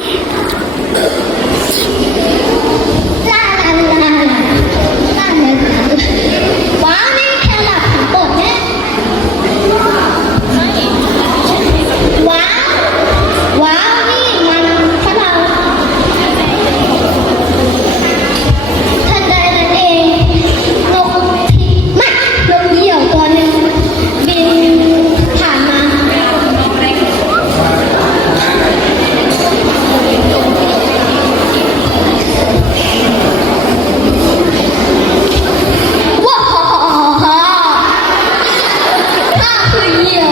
Ay. yeah.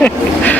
Yeah.